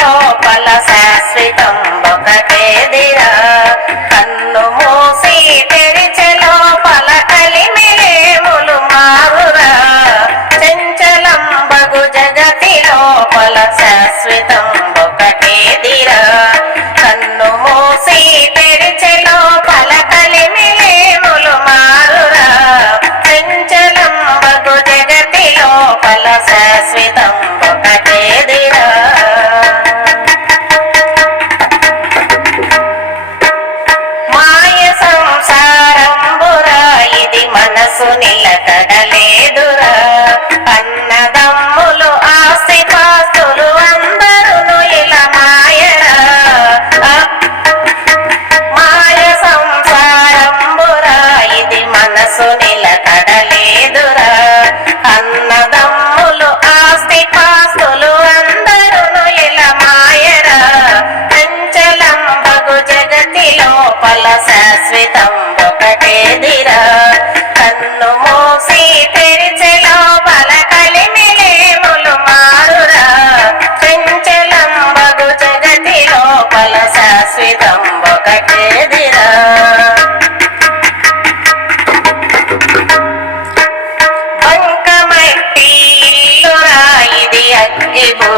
లోపల శాశ్వతం కన్ను మూసి తెరిచే లోపల కలిమిలేములు మారురా చంచలం జగతి లోపల శాశ్వతం మనసు నిలకడలేదురా Hey,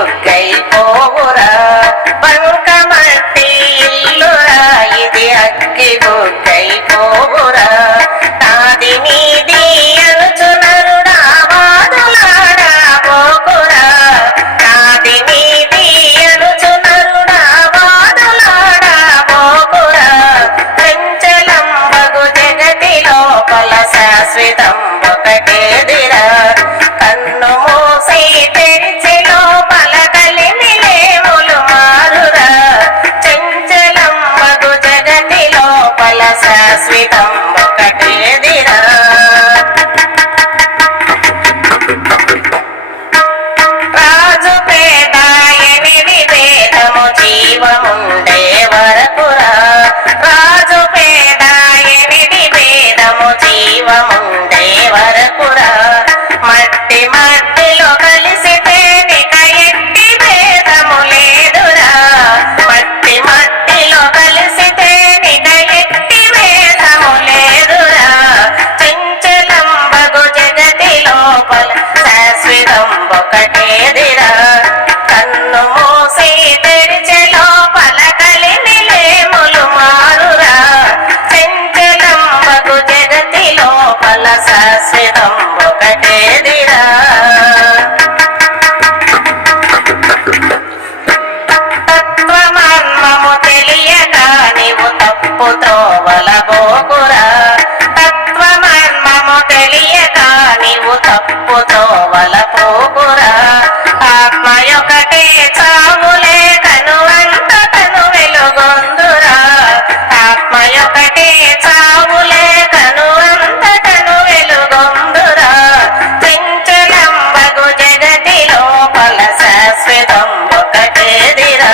తప్పు త్రోవల గోకురా తత్వమర్మము తెలియక నీవు తప్పు త్రోవల పోకురా ఆత్మయొకటే చాములే కనువంత కను వెలుగొందురా. ఆత్మయొకటే చాములే కనువంత కను వెలుగొందురా. చెంచలం బగు జగతి లోపల శాశ్వతం ఒకటేదిరా.